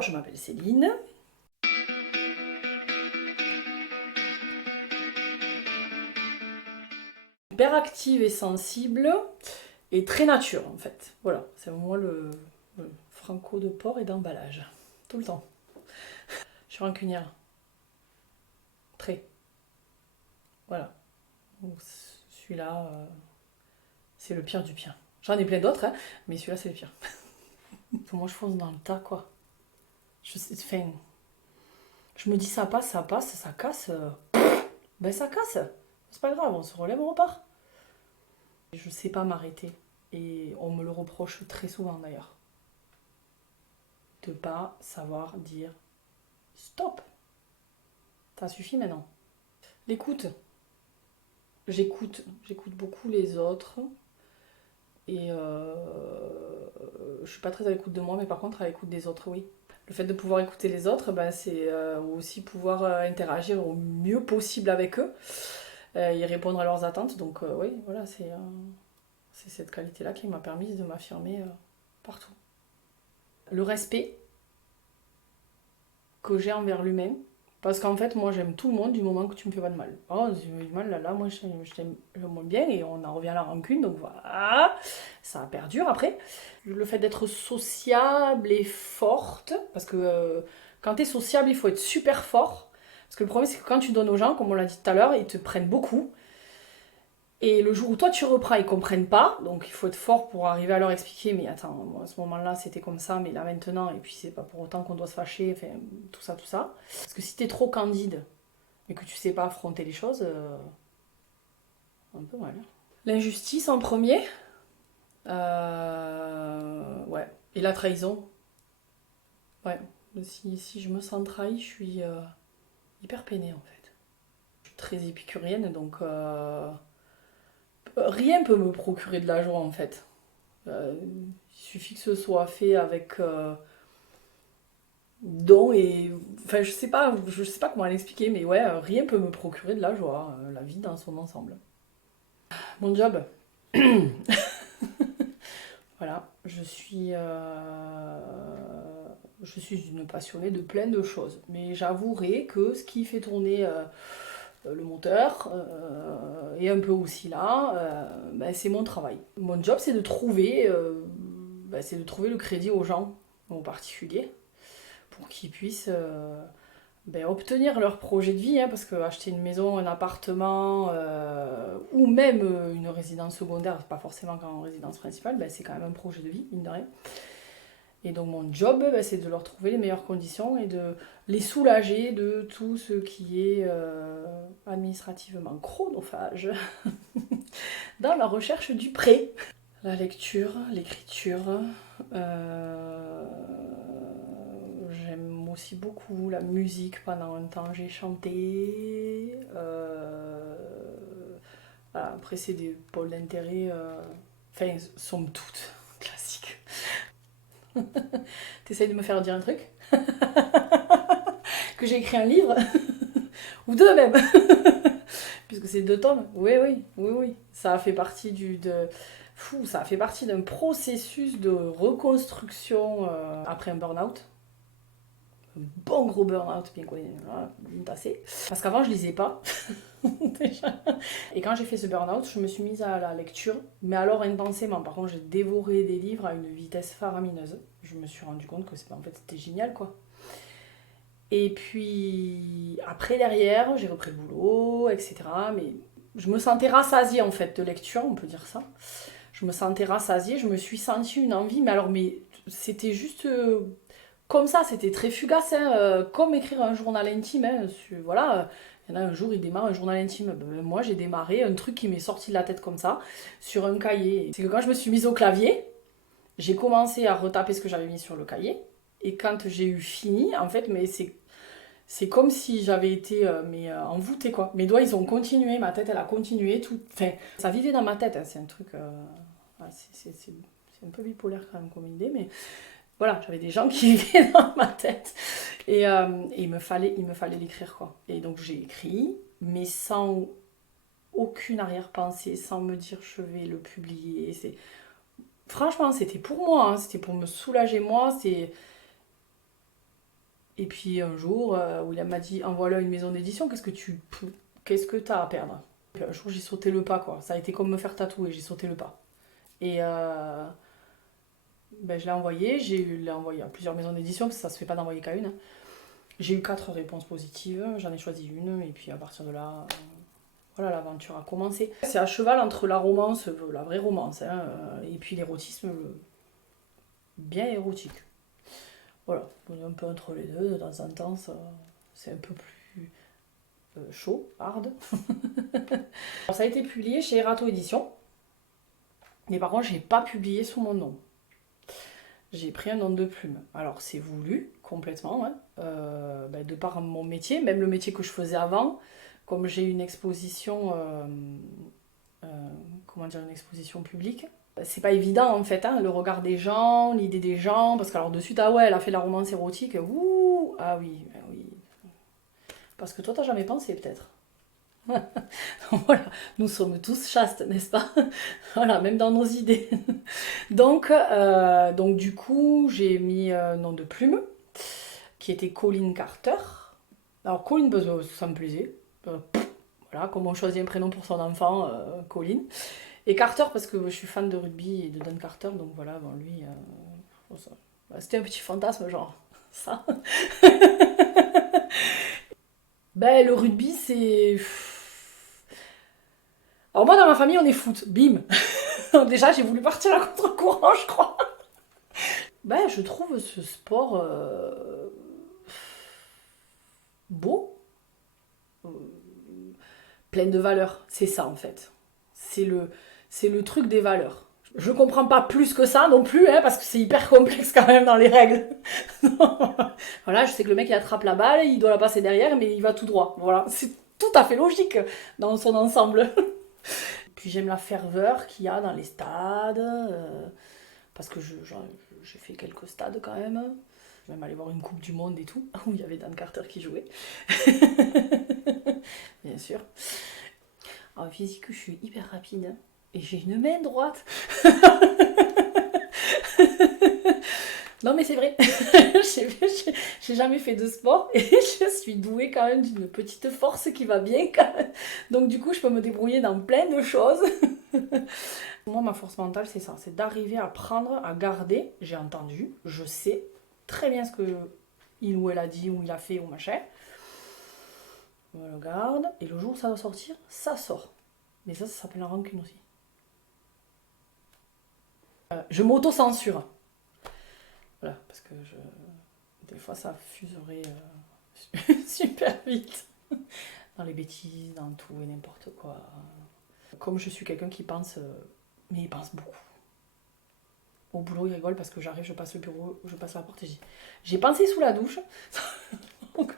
Je m'appelle Céline. Hyper active et sensible et très nature en fait. Voilà, c'est moi le franco de porc et d'emballage. Tout le temps. Je suis rancunière. Très. Voilà. Donc, celui-là, c'est le pire du pire. J'en ai plein d'autres, hein, mais celui-là c'est le pire. Moi je fonce dans le tas quoi. Enfin, je me dis ça passe, ça casse. Ben ça casse. C'est pas grave, on se relève, on repart. Je sais pas m'arrêter. Et on me le reproche très souvent d'ailleurs. De pas savoir dire stop. Ça suffit maintenant. L'écoute. J'écoute beaucoup les autres. Et je suis pas très à l'écoute de moi, mais par contre à l'écoute des autres, oui. Le fait de pouvoir écouter les autres, ben, c'est aussi pouvoir interagir au mieux possible avec eux et répondre à leurs attentes. Donc oui, voilà, c'est cette qualité-là qui m'a permis de m'affirmer partout. Le respect que j'ai envers l'humain. Parce qu'en fait, moi, j'aime tout le monde du moment que tu me fais pas de mal. Oh, si tu me fais du mal, là, moi, je t'aime bien et on en revient à la rancune. Donc voilà, ça perdure après. Le fait d'être sociable et forte, parce que quand tu es sociable, il faut être super fort. Parce que le problème, c'est que quand tu donnes aux gens, comme on l'a dit tout à l'heure, ils te prennent beaucoup. Et le jour où toi tu reprends, ils comprennent pas, donc il faut être fort pour arriver à leur expliquer, mais attends, moi, à ce moment-là c'était comme ça, mais là maintenant, et puis c'est pas pour autant qu'on doit se fâcher, enfin tout ça, tout ça. Parce que si t'es trop candide et que tu sais pas affronter les choses, un peu mal. L'injustice en premier, ouais. Et la trahison, ouais. Si je me sens trahi, je suis hyper peinée en fait. Je suis très épicurienne, donc rien peut me procurer de la joie en fait. Il suffit que ce soit fait avec don et. Enfin, je sais pas comment l'expliquer, mais ouais, rien peut me procurer de la joie, la vie dans son ensemble. Mon job, voilà, je suis une passionnée de plein de choses, mais j'avouerai que ce qui fait tourner le moteur et un peu aussi là, ben, c'est mon travail. Mon job, c'est de trouver le crédit aux gens, aux particuliers, pour qu'ils puissent ben, obtenir leur projet de vie, hein, parce que acheter une maison, un appartement ou même une résidence secondaire, pas forcément qu'en résidence principale, ben, c'est quand même un projet de vie, mine de rien. Et donc mon job, ben, c'est de leur trouver les meilleures conditions et de les soulager de tout ce qui est administrativement chronophage dans la recherche du prêt. La lecture, l'écriture, euh, j'aime aussi beaucoup la musique. Pendant un temps, j'ai chanté. Voilà, après, c'est des pôles d'intérêt, enfin, somme toute, classiques. T'essayes de me faire dire un truc? Que j'ai écrit un livre? Ou deux même? Puisque c'est 2 tomes. Oui, oui, oui, oui. Ça a fait partie ça a fait partie d'un processus de reconstruction après un burn-out. Un bon gros burn-out, bien connu, voilà, bien tassé. Parce qu'avant, je lisais pas, déjà. Et quand j'ai fait ce burn-out, je me suis mise à la lecture, mais alors intensément. Par contre, j'ai dévoré des livres à une vitesse faramineuse. Je me suis rendu compte que en fait, c'était génial, quoi. Et puis, après, derrière, j'ai repris le boulot, etc. Mais je me sentais rassasiée, en fait, de lecture, on peut dire ça. Je me sentais rassasiée, je me suis sentie une envie, mais c'était juste comme ça, c'était très fugace, hein, comme écrire un journal intime. Hein, voilà, il y en a un jour, il démarre un journal intime. Ben, moi, j'ai démarré un truc qui m'est sorti de la tête comme ça, sur un cahier. C'est que quand je me suis mise au clavier, j'ai commencé à retaper ce que j'avais mis sur le cahier. Et quand j'ai eu fini, en fait, mais c'est comme si j'avais été envoûtée, quoi. Mes doigts, ils ont continué, ma tête, elle a continué. Tout, enfin, ça vivait dans ma tête, hein, c'est un truc. Ouais, c'est un peu bipolaire quand même comme idée, mais voilà, j'avais des gens qui vivaient dans ma tête. Et il me fallait l'écrire, quoi. Et donc j'ai écrit, mais sans aucune arrière-pensée, sans me dire je vais le publier. Franchement, c'était pour moi, hein, c'était pour me soulager moi. Et puis un jour, William m'a dit, envoie-le une maison d'édition, qu'est-ce que t'as à perdre? Puis un jour, j'ai sauté le pas, quoi. Ça a été comme me faire tatouer, j'ai sauté le pas. Et ben, je l'ai envoyé à plusieurs maisons d'édition, parce que ça se fait pas d'envoyer qu'à une, hein. J'ai eu 4 réponses positives, j'en ai choisi une, et puis à partir de là, voilà, l'aventure a commencé. C'est à cheval entre la romance, la vraie romance, hein, et puis l'érotisme bien érotique. Voilà, on est un peu entre les deux, de temps en temps, c'est un peu plus chaud, hard. Alors, ça a été publié chez Erato Édition, mais par contre, j'ai pas publié sous mon nom. J'ai pris un nom de plume. Alors, c'est voulu, complètement, hein, ben, de par mon métier, même le métier que je faisais avant, comme j'ai une exposition, comment dire, une exposition publique, c'est pas évident en fait, hein, le regard des gens, l'idée des gens, parce que alors de suite, ah ouais, elle a fait la romance érotique, ouh, ah oui, ben oui. Parce que toi, t'as jamais pensé peut-être. Voilà, nous sommes tous chastes, n'est-ce pas? Voilà, même dans nos idées. Donc du coup, j'ai mis un nom de plume, qui était Colleen Carter. Alors Colleen, parce que ça me plaisait. Voilà, comme on choisit un prénom pour son enfant, Colleen. Et Carter, parce que je suis fan de rugby et de Don Carter, donc voilà, bon, lui, c'était un petit fantasme, genre, ça. Ben, le rugby, c'est... Alors moi, dans ma famille, on est foot, bim. Déjà, j'ai voulu partir à contre-courant, je crois. Ben, je trouve ce sport beau, euh, plein de valeurs. C'est ça, en fait. C'est le, c'est le truc des valeurs. Je comprends pas plus que ça non plus, hein, parce que c'est hyper complexe quand même dans les règles. Voilà, je sais que le mec il attrape la balle, il doit la passer derrière, mais il va tout droit. Voilà, c'est tout à fait logique dans son ensemble. Puis j'aime la ferveur qu'il y a dans les stades, parce que j'ai fait quelques stades quand même. Je vais même aller voir une Coupe du Monde et tout, où il y avait Dan Carter qui jouait. Bien sûr. En physique, je suis hyper rapide, hein, et j'ai une main droite. Non mais c'est vrai, j'ai jamais fait de sport et je suis douée quand même d'une petite force qui va bien quand même. Donc du coup je peux me débrouiller dans plein de choses. Moi ma force mentale c'est ça, c'est d'arriver à prendre, à garder, j'ai entendu, je sais très bien ce que il ou elle a dit ou il a fait ou machin. On le garde et le jour où ça doit sortir, ça sort. Mais ça s'appelle la rancune aussi. Je m'auto-censure. Voilà, parce que des fois ça fuserait super vite. Dans les bêtises, dans tout et n'importe quoi. Comme je suis quelqu'un qui pense, mais il pense beaucoup. Au boulot, il rigole parce que j'arrive, je passe le bureau, je passe la porte et je dis j'ai pensé sous la douche. Donc,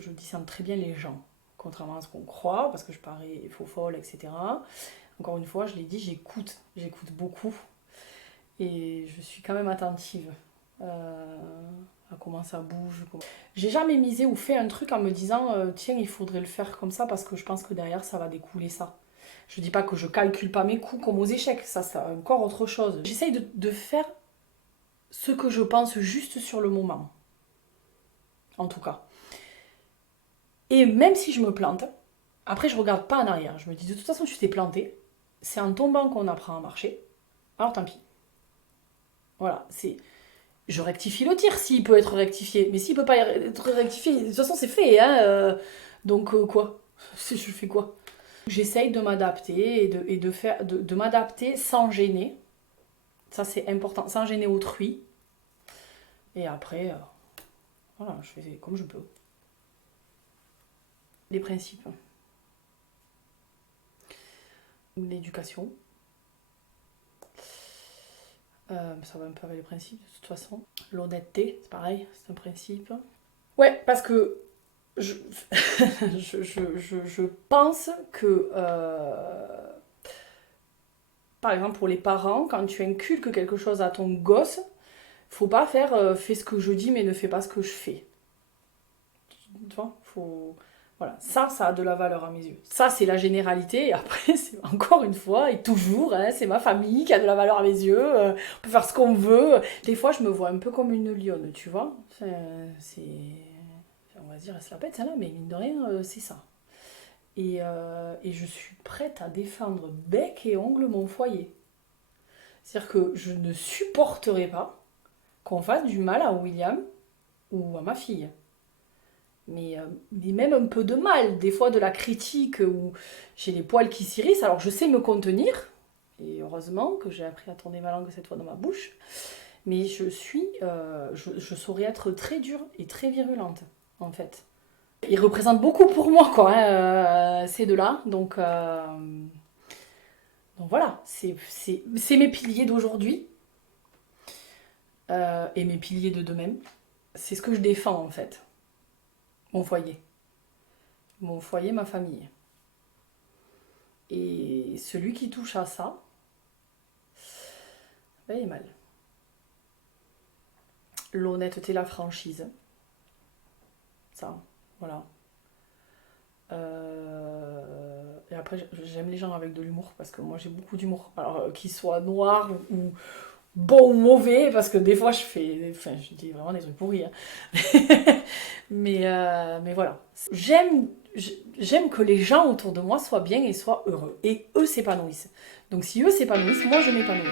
je discerne très bien les gens, contrairement à ce qu'on croit, parce que je parais faux folle, etc. Encore une fois, je l'ai dit, j'écoute beaucoup. Et je suis quand même attentive à comment ça bouge. J'ai jamais misé ou fait un truc en me disant tiens, il faudrait le faire comme ça parce que je pense que derrière ça va découler ça. Je dis pas que je calcule pas mes coups comme aux échecs, ça c'est encore autre chose. J'essaye de faire ce que je pense juste sur le moment, en tout cas. Et même si je me plante, après je regarde pas en arrière. Je me dis de toute façon tu t'es planté, c'est en tombant qu'on apprend à marcher, alors tant pis. Voilà, c'est... Je rectifie le tir s'il peut être rectifié. Mais s'il peut pas être rectifié, de toute façon c'est fait, hein. Donc quoi? Je fais quoi? J'essaye de m'adapter de m'adapter sans gêner. Ça c'est important, sans gêner autrui. Et après, voilà, je fais comme je peux. Les principes. L'éducation. Ça va un peu avec les principes de toute façon. L'honnêteté, c'est pareil, c'est un principe. Ouais, parce que je, je pense que, par exemple, pour les parents, quand tu inculques quelque chose à ton gosse, faut pas faire fais ce que je dis mais ne fais pas ce que je fais. Tu vois, Voilà, ça a de la valeur à mes yeux. Ça, c'est la généralité. Et après, c'est encore une fois, et toujours, hein, c'est ma famille qui a de la valeur à mes yeux. On peut faire ce qu'on veut. Des fois, je me vois un peu comme une lionne, tu vois. C'est... On va dire, elle se la pète, celle-là, mais mine de rien, c'est ça. Et je suis prête à défendre bec et ongle mon foyer. C'est-à-dire que je ne supporterai pas qu'on fasse du mal à William ou à ma fille. Mais même un peu de mal, des fois de la critique où j'ai les poils qui s'irrissent. Alors je sais me contenir, et heureusement que j'ai appris à tourner ma langue cette fois dans ma bouche, mais je saurais être très dure et très virulente, en fait. Ils représentent beaucoup pour moi, quoi, hein, ces deux-là. Donc voilà, c'est mes piliers d'aujourd'hui et mes piliers de demain. C'est ce que je défends, en fait. Mon foyer. Mon foyer, ma famille. Et celui qui touche à ça, ben, il est mal. L'honnêteté, la franchise. Ça, voilà. Et après, j'aime les gens avec de l'humour parce que moi j'ai beaucoup d'humour. Alors, qu'il soit noir ou bon ou mauvais, parce que des fois je fais. Enfin, je dis vraiment des trucs pourris. Hein. mais voilà. J'aime, j'aime que les gens autour de moi soient bien et soient heureux. Et eux s'épanouissent. Donc si eux s'épanouissent, moi je m'épanouis.